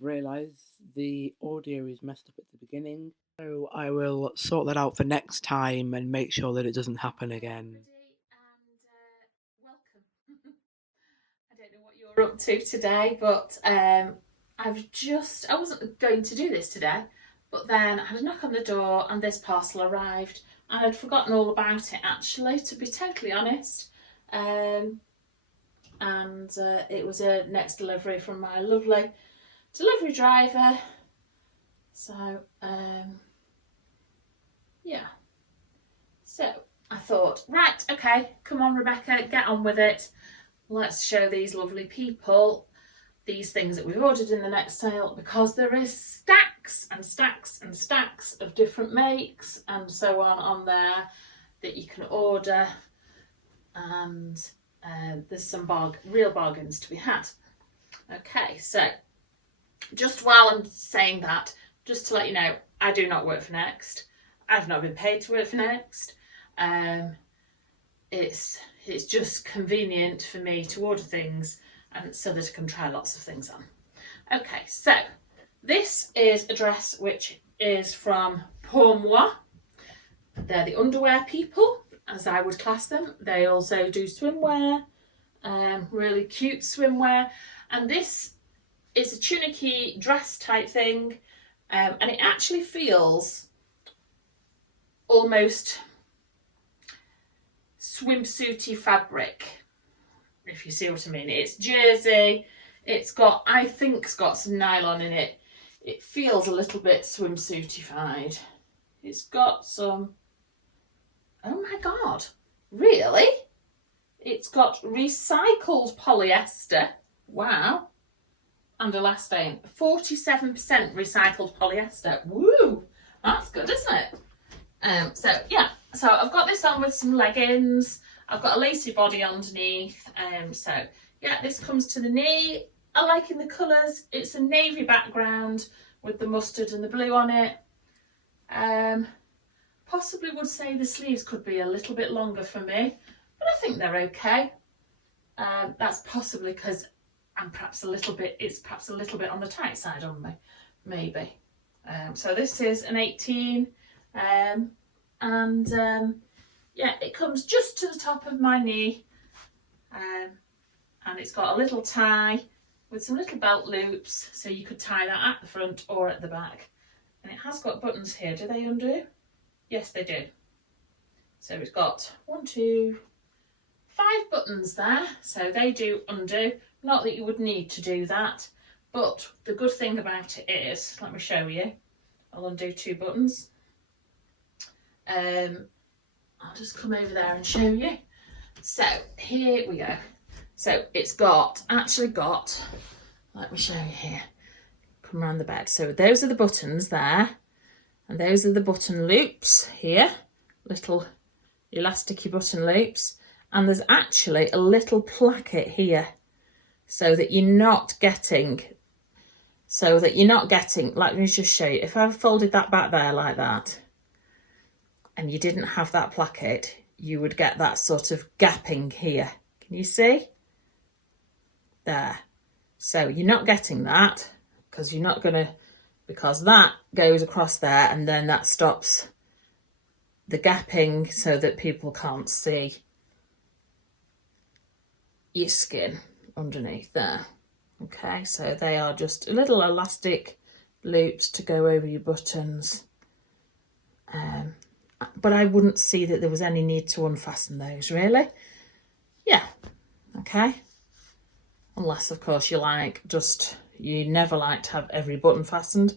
realise the audio is messed up at the beginning, so I will sort that out for next time and make sure that it doesn't happen again. Welcome. I don't know what you're up to today, but I wasn't going to do this today, but then I had a knock on the door and this parcel arrived and I'd forgotten all about it actually, to be totally honest. It was a next delivery from my lovely delivery driver. So, yeah. So I thought, right, okay, come on, Rebecca, get on with it. Let's show these lovely people these things that we've ordered in the next sale, because there is stacks and stacks and stacks of different makes and so on there that you can order, and there's some real bargains to be had. Okay, so just while I'm saying that, just to let you know, I do not work for Next. I've not been paid to work for Next. It's just convenient for me to order things and so that I can try lots of things on. Okay, so this is a dress which is from Pour Moi. They're the underwear people, as I would class them. They also do swimwear, really cute swimwear. And this is a tunicky dress type thing, and it actually feels almost swimsuity fabric, if you see what I mean. It's jersey, I think it's got some nylon in it. It feels a little bit swimsuitified. It's got some, oh my god, really? It's got recycled polyester, wow, and elastane. 47% recycled polyester, woo, that's good, isn't it? So yeah, so I've got this on with some leggings. I've got a lacy body underneath. So yeah, this comes to the knee. I like in the colours. It's a navy background with the mustard and the blue on it. Possibly would say the sleeves could be a little bit longer for me, but I think they're okay. That's possibly because it's perhaps a little bit on the tight side on me, maybe. So this is an 18. Yeah, it comes just to the top of my knee, and it's got a little tie with some little belt loops, so you could tie that at the front or at the back. And it has got buttons here. Do they undo? Yes, they do. So it's got 1, 2, 5 buttons there, so they do undo. Not that you would need to do that, but the good thing about it is, let me show you. I'll undo 2 buttons. I'll just come over there and show you. So here we go. So it's actually got, let me show you here. Come around the bed. So those are the buttons there, and those are the button loops here, little elasticy button loops. And there's actually a little placket here, so that you're not getting, let me just show you. If I folded that back there like that, and you didn't have that placket, you would get that sort of gapping here. Can you see? There. So you're not getting that, because because that goes across there, and then that stops the gapping so that people can't see your skin underneath there. Okay, so they are just little elastic loops to go over your buttons. But I wouldn't see that there was any need to unfasten those, really. Yeah, okay. Unless, of course, you never like to have every button fastened,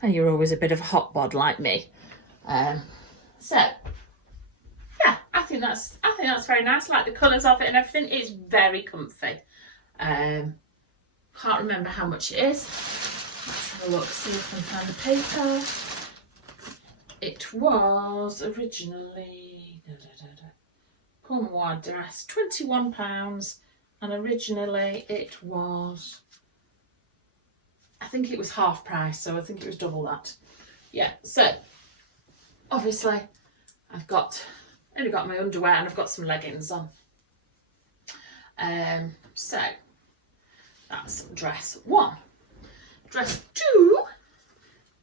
and you're always a bit of a hot bod like me. So, yeah, I think that's very nice. I like the colours of it and everything. It's very comfy. Can't remember how much it is. Let's have a look, see if I can find the paper. It was originally Pour Moi dress, £21, and originally it was, I think it was half price, so I think it was double that. Yeah, so obviously I've only got my underwear and I've got some leggings on. So that's dress 1. dress 2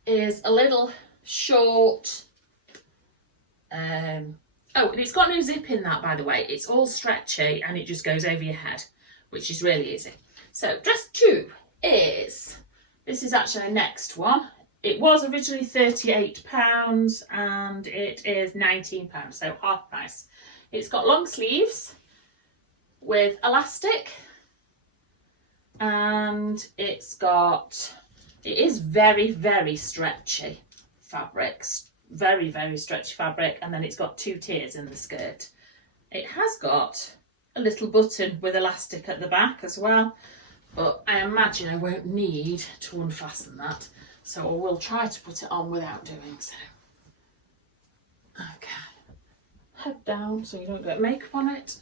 is a little short, oh, and it's got no zip in that, by the way. It's all stretchy and it just goes over your head, which is really easy. So dress 2 is, this is actually the next one. It was originally £38 and it is £19, so half price. It's got long sleeves with elastic, and it is very, very stretchy fabrics. Very, very stretchy fabric, and then it's got 2 tiers in the skirt. It has got a little button with elastic at the back as well, but I imagine I won't need to unfasten that, so I will try to put it on without doing so. Okay, head down so you don't get makeup on it.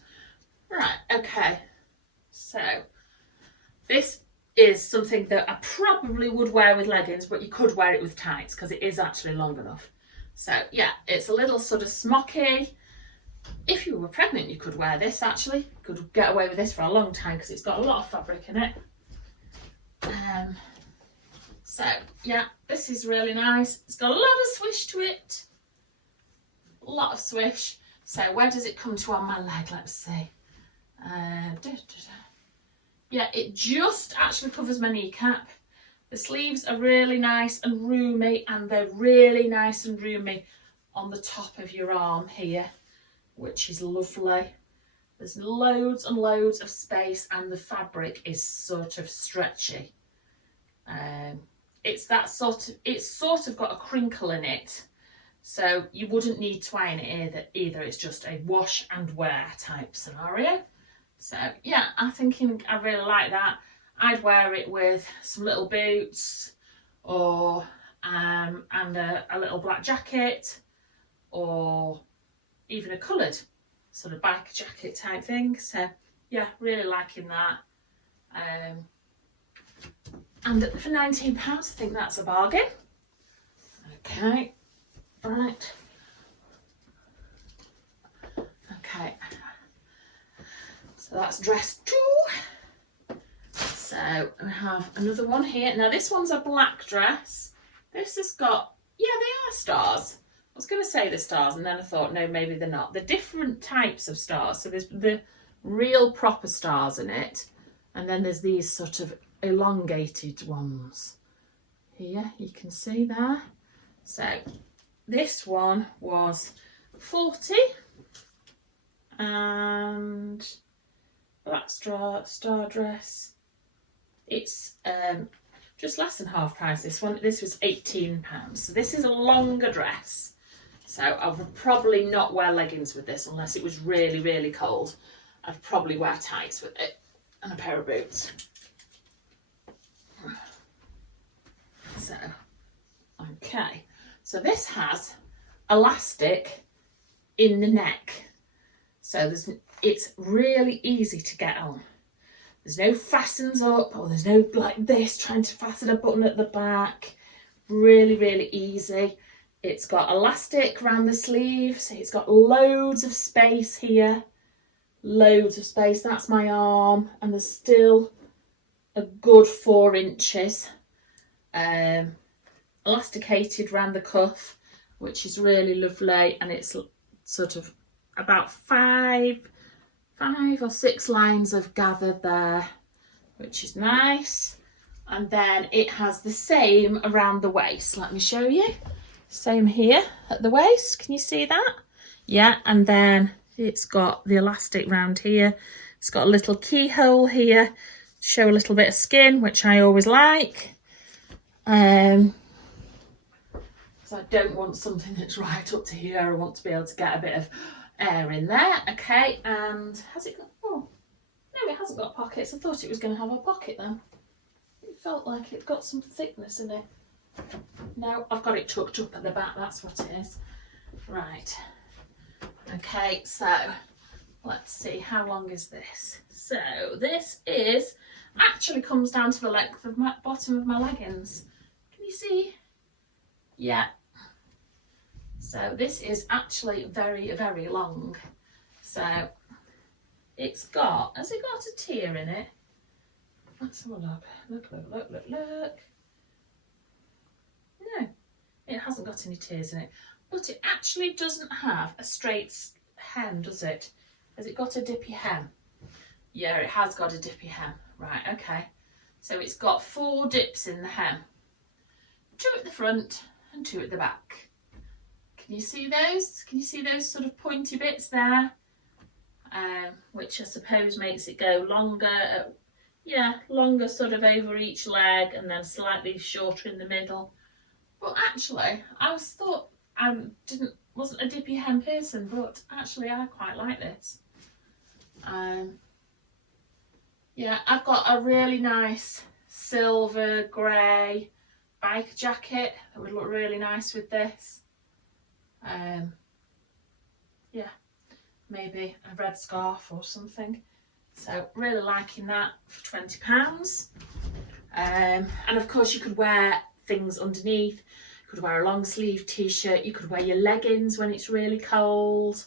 Right, okay, so this is something that I probably would wear with leggings, but you could wear it with tights because it is actually long enough. So yeah, it's a little sort of smocky. If you were pregnant, you could wear this actually. You could get away with this for a long time because it's got a lot of fabric in it. So yeah, this is really nice. It's got a lot of swish to it. A lot of swish. So where does it come to on my leg? Let's see. Yeah, it just actually covers my kneecap. The sleeves are really nice and roomy, and they're really nice and roomy on the top of your arm here, which is lovely. There's loads and loads of space, and the fabric is sort of stretchy. It's sort of got a crinkle in it, so you wouldn't need to iron it either. It's just a wash and wear type scenario. So yeah, I really like that. I'd wear it with some little boots, or and a little black jacket, or even a coloured sort of biker jacket type thing. So yeah, really liking that. And for £19, I think that's a bargain. Okay, right. Okay, so that's dress 2. So we have another one here. Now this one's a black dress. This has got, yeah, they are stars. I was going to say the stars, and then I thought, no, maybe they're not. They're different types of stars. So there's the real proper stars in it, and then there's these sort of elongated ones. Here, you can see there. So this one was 40, and black star dress. It's just less than half price. This was £18. So this is a longer dress. So I would probably not wear leggings with this unless it was really, really cold. I'd probably wear tights with it and a pair of boots. So, okay. So this has elastic in the neck. So it's really easy to get on. There's no fastens up, or there's no like this trying to fasten a button at the back. Really, really easy. It's got elastic around the sleeves. It's got loads of space here. Loads of space. That's my arm, and there's still a good 4 inches. Elasticated around the cuff, which is really lovely, and it's sort of about 5 or 6 lines of gathered there, which is nice. And then it has the same around the waist. Let me show you. Same here at the waist. Can you see that? Yeah, and then it's got the elastic round here. It's got a little keyhole here to show a little bit of skin, which I always like. So I don't want something that's right up to here. I want to be able to get a bit of air in there. Okay, and has it got, oh no, it hasn't got pockets. I thought it was going to have a pocket then. It felt like it got some thickness in it. No, I've got it tucked up at the back, that's what it is. Right, okay, so let's see, how long is this? So this actually comes down to the length of my bottom of my leggings. Can you see? Yeah. So this is actually very, very long. So it's got, has it got a tier in it? Let's have a look. Look. hasn't got any tears in it. But it actually doesn't have a straight hem, does it? Has it got a dippy hem? Yeah, it has got a dippy hem. Right, okay. So it's got 4 dips in the hem. 2 at the front and 2 at the back. Can you see those? Can you see those sort of pointy bits there? Which I suppose makes it go longer. Yeah, longer sort of over each leg and then slightly shorter in the middle. But actually, I thought I wasn't a dippy hem person, but actually I quite like this. Yeah, I've got a really nice silver grey biker jacket that would look really nice with this. Yeah, maybe a red scarf or something. So really liking that for £20. And of course you could wear things underneath. You could wear a long sleeve t-shirt. You could wear your leggings when it's really cold.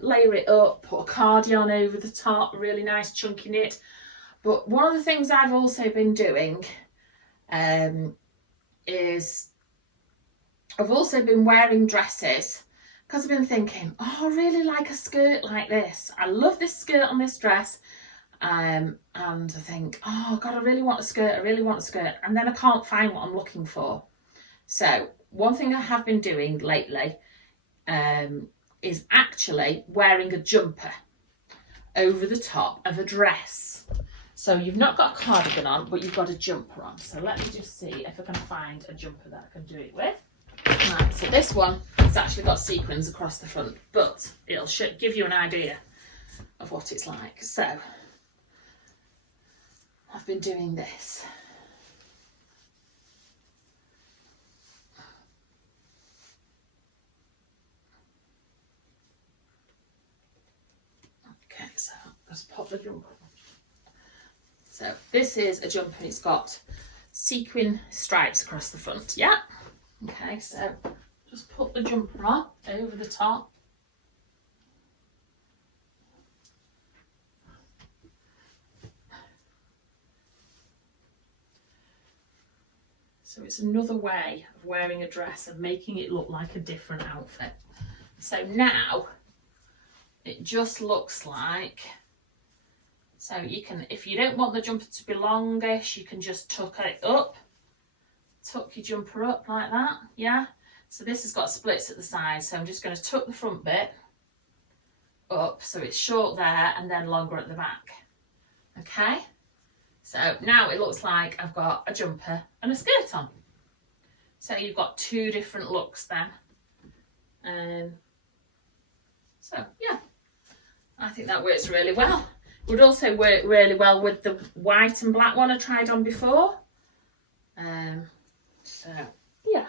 Layer it up, put a cardigan on over the top, really nice chunky knit. But one of the things I've also been doing is I've also been wearing dresses because I've been thinking, oh, I really like a skirt like this. I love this skirt on this dress. And I think, oh God, I really want a skirt. I really want a skirt. And then I can't find what I'm looking for. So one thing I have been doing lately is actually wearing a jumper over the top of a dress. So you've not got a cardigan on, but you've got a jumper on. So let me just see if I can find a jumper that I can do it with. Right, so this one has actually got sequins across the front, but it'll give you an idea of what it's like. So I've been doing this. Okay, so let's pop the jumper on. So this is a jumper, it's got sequin stripes across the front, yeah? Okay, so just put the jumper on over the top. So it's another way of wearing a dress and making it look like a different outfit. So now it just looks like, so you can, if you don't want the jumper to be longish, you can just tuck it up. Tuck your jumper up like that, yeah? So this has got splits at the side, so I'm just going to tuck the front bit up so it's short there and then longer at the back. Okay? So now it looks like I've got a jumper and a skirt on. So you've got 2 different looks then. So yeah, I think that works really well. It would also work really well with the white and black one I tried on before. So yeah,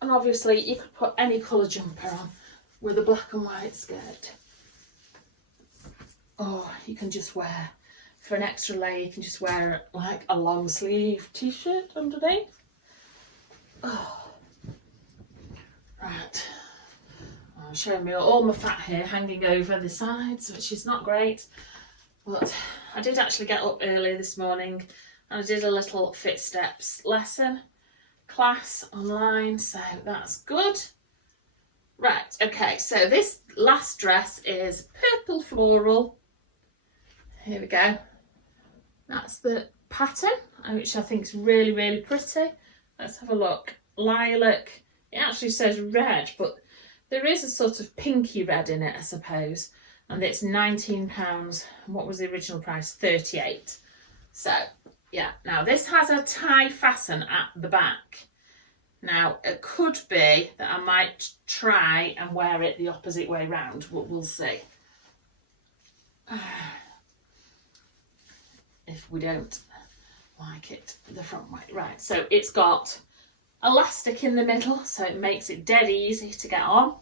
and obviously you could put any colour jumper on with a black and white skirt. Or you can just wear, for an extra layer, you can just wear like a long sleeve t-shirt underneath. Oh. Right, I'm showing me all my fat hair hanging over the sides, which is not great. But I did actually get up earlier this morning and I did a little Fit Steps lesson class online, so that's good. Right, okay, so this last dress is purple floral. Here we go. That's the pattern, which I think is really, really pretty. Let's have a look. Lilac. It actually says red, but there is a sort of pinky red in it, I suppose. And it's £19. What was the original price? £38. So, yeah. Now, this has a tie fasten at the back. Now, it could be that I might try and wear it the opposite way round, but we'll see. If we don't like it the front way. Right, so it's got elastic in the middle, so it makes it dead easy to get on.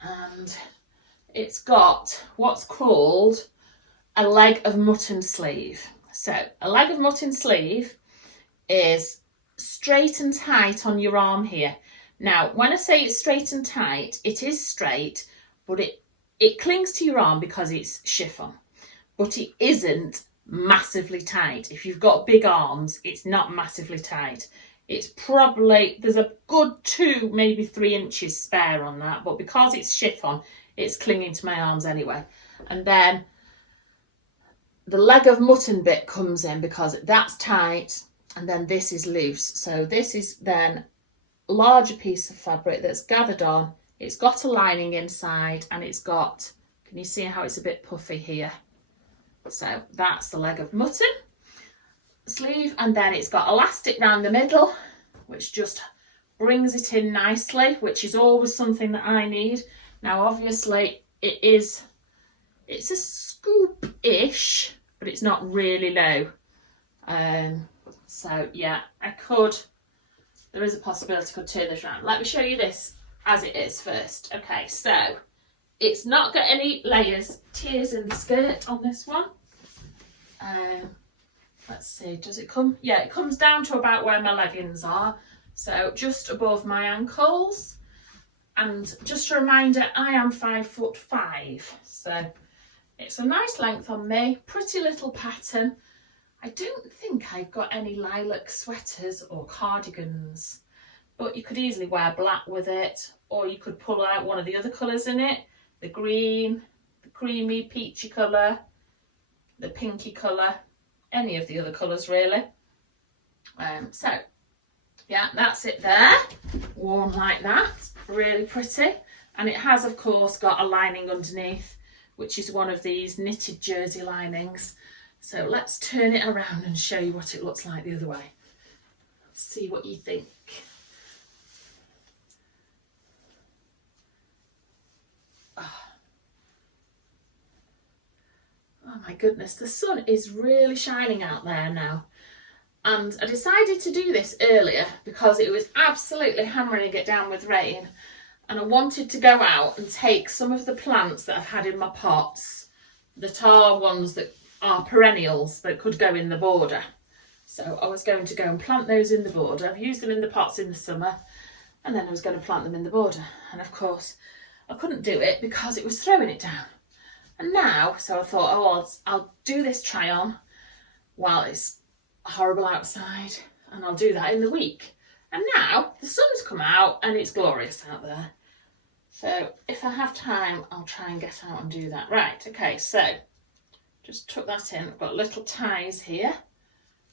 And it's got what's called a leg of mutton sleeve. So a leg of mutton sleeve is straight and tight on your arm here. Now, when I say it's straight and tight, it is straight, but it clings to your arm because it's chiffon, but it isn't massively tight. If you've got big arms, it's not massively tight. It's probably, there's a good 2, maybe 3 inches spare on that, but because it's chiffon, it's clinging to my arms anyway. And then the leg of mutton bit comes in because that's tight, and then this is loose. So this is then a larger piece of fabric that's gathered on. It's got a lining inside, and it's got, can you see how it's a bit puffy here? So that's the leg of mutton sleeve, and then it's got elastic round the middle, which just brings it in nicely, which is always something that I need. Now obviously it's a scoop-ish, but it's not really low. So yeah, there is a possibility I could turn this around. Let me show you this as it is first. Okay, so it's not got any tiers in the skirt on this one. Let's see, does it come? Yeah, it comes down to about where my leggings are. So just above my ankles. And just a reminder, I am 5'5", so it's a nice length on me, pretty little pattern. I don't think I've got any lilac sweaters or cardigans, but you could easily wear black with it, or you could pull out one of the other colours in it, the green, the creamy peachy colour, the pinky colour, any of the other colours really. So yeah, that's it there, worn like that, really pretty. And it has of course got a lining underneath, which is one of these knitted jersey linings. So let's turn it around and show you what it looks like the other way. See what you think. Oh my goodness, the sun is really shining out there now. And I decided to do this earlier because it was absolutely hammering it down with rain. And I wanted to go out and take some of the plants that I've had in my pots, that are ones that are perennials that could go in the border. So I was going to go and plant those in the border. I've used them in the pots in the summer, and then I was going to plant them in the border. And of course, I couldn't do it because it was throwing it down. And now, so I thought, oh, I'll do this try on while it's horrible outside, and I'll do that in the week. And now the sun's come out and it's glorious out there. So if I have time, I'll try and get out and do that. Right, okay, so just tuck that in. I've got little ties here.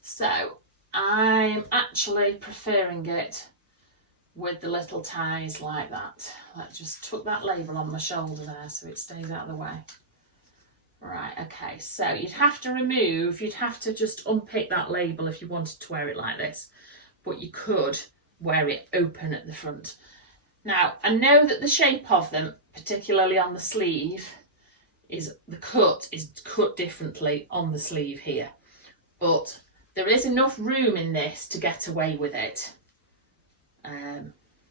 So I'm actually preferring it with the little ties like that. Let's just tuck that label on my shoulder there so it stays out of the way. Right, okay, so you'd have to just unpick that label if you wanted to wear it like this, but you could wear it open at the front. Now, I know that the shape of them, particularly on the sleeve, the cut is cut differently on the sleeve here, but there is enough room in this to get away with it.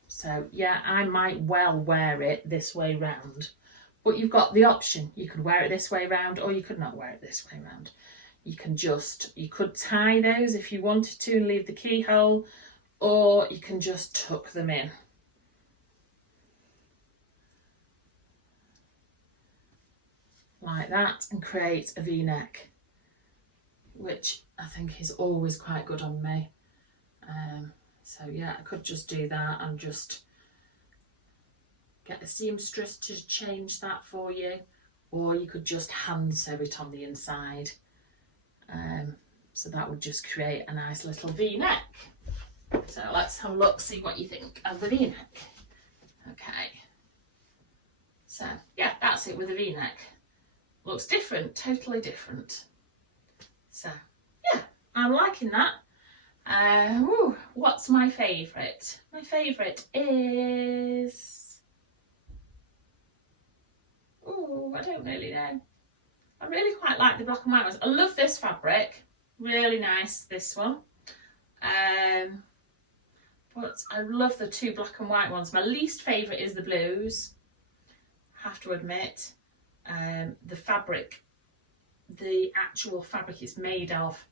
So yeah, I might well wear it this way round. But you've got the option. You could wear it this way round, or you could not wear it this way round. You could tie those if you wanted to and leave the keyhole, or you can just tuck them in. Like that, and create a V-neck, which I think is always quite good on me. So yeah, I could just do that and just get a seamstress to change that for you, or you could just hand sew it on the inside. So that would just create a nice little V-neck. So let's have a look, see what you think of the V-neck. Okay. So yeah, that's it with the V-neck. Looks different, totally different. So yeah, I'm liking that. What's my favourite? My favourite is... I don't really know. I really quite like the black and white ones. I love this fabric. Really nice, this one. But I love the 2 black and white ones. My least favourite is the blues, have to admit. The fabric, the actual fabric it's made of,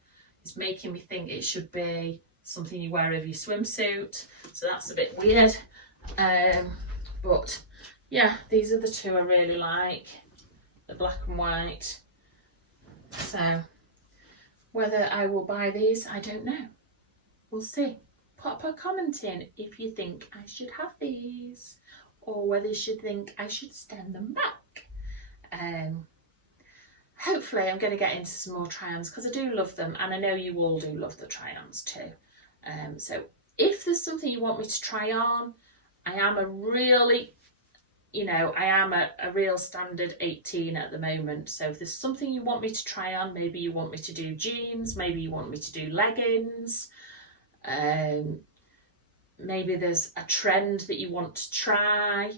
is making me think it should be something you wear over your swimsuit. So that's a bit weird. But yeah, these are the 2 I really like, the black and white. So whether I will buy these, I don't know. We'll see. pop a comment in if you think I should have these, or whether you should think I should stand them back. Hopefully I'm going to get into some more try-ons, because I do love them, and I know you all do love the try-ons too. So if there's something you want me to try on, I am a really, I am a real standard 18 at the moment. So if there's something you want me to try on, maybe you want me to do jeans, maybe you want me to do leggings, maybe there's a trend that you want to try,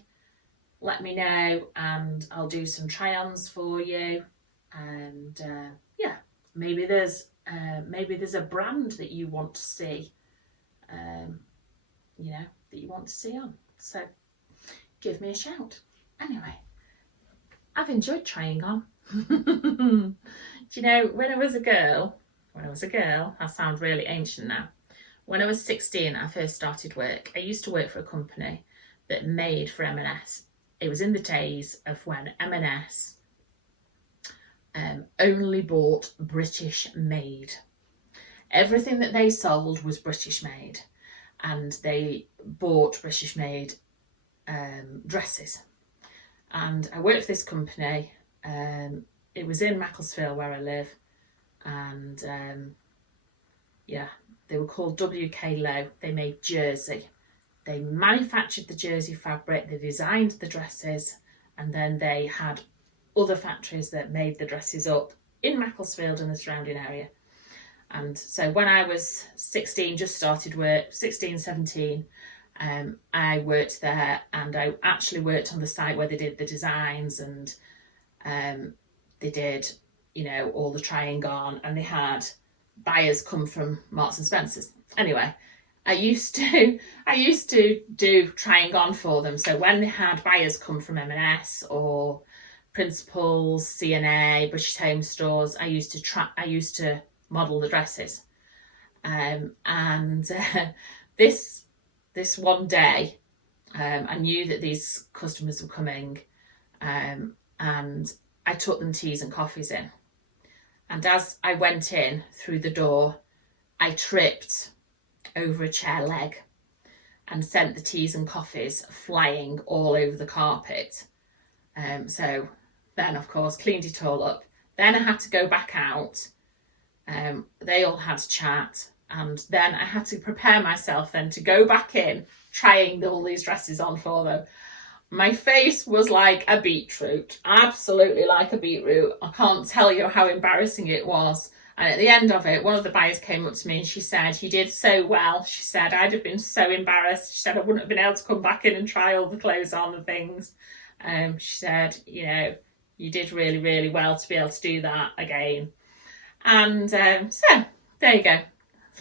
let me know and I'll do some try-ons for you. And yeah, maybe there's a brand that you want to see, that you want to see on. So give me a shout. Anyway, I've enjoyed trying on. Do you know, when I was a girl, I sound really ancient now. When I was 16, I first started work. I used to work for a company that made for M&S. It was in the days of when M&S only bought British made. Everything that they sold was British made, and they bought British made dresses. And I worked for this company. It was in Macclesfield where I live, and they were called WK Low. They made jersey. They manufactured the jersey fabric, they designed the dresses, and then they had other factories that made the dresses up in Macclesfield and the surrounding area. And so when I was 16, just started work, 16, 17, I worked there, and I actually worked on the site where they did the designs, and they did, all the trying on, and they had buyers come from Marks and Spencer's. Anyway, I used to do trying on for them. So when they had buyers come from M&S or Principles, C&A, British Home Stores, I used to model the dresses. This one day, I knew that these customers were coming, and I took them teas and coffees in. And as I went in through the door, I tripped over a chair leg and sent the teas and coffees flying all over the carpet. So then, of course, cleaned it all up. Then I had to go back out. They all had to chat. And then I had to prepare myself then to go back in, trying all these dresses on for them. My face was like a beetroot, absolutely like a beetroot. I can't tell you how embarrassing it was. And at the end of it, one of the buyers came up to me and she said, "You did so well." She said, "I'd have been so embarrassed." She said, "I wouldn't have been able to come back in and try all the clothes on and things." She said, "You did really, really well to be able to do that again." And so there you go.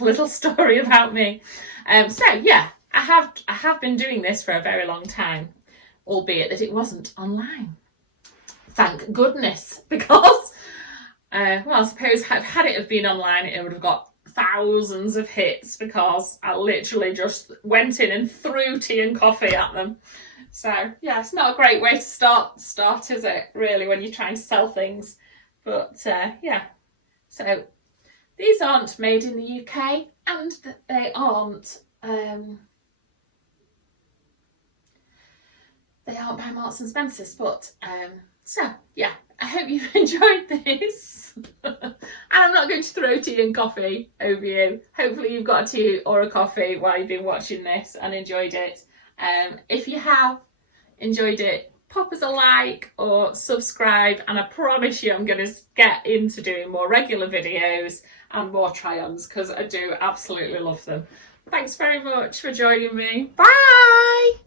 A little story about me. So yeah, I have been doing this for a very long time, albeit that it wasn't online. Thank goodness, because I suppose had it have been online, it would have got thousands of hits, because I literally just went in and threw tea and coffee at them. So yeah, it's not a great way to start, is it, really, when you're trying to sell things? But yeah, so these aren't made in the UK, and they aren't by Marks and Spencer's. But so yeah, I hope you've enjoyed this. And I'm not going to throw tea and coffee over you. Hopefully you've got a tea or a coffee while you've been watching this and enjoyed it. If you have enjoyed it, pop us a like or subscribe, and I promise you I'm going to get into doing more regular videos and more try-ons, because I do absolutely love them. Thanks very much for joining me. Bye!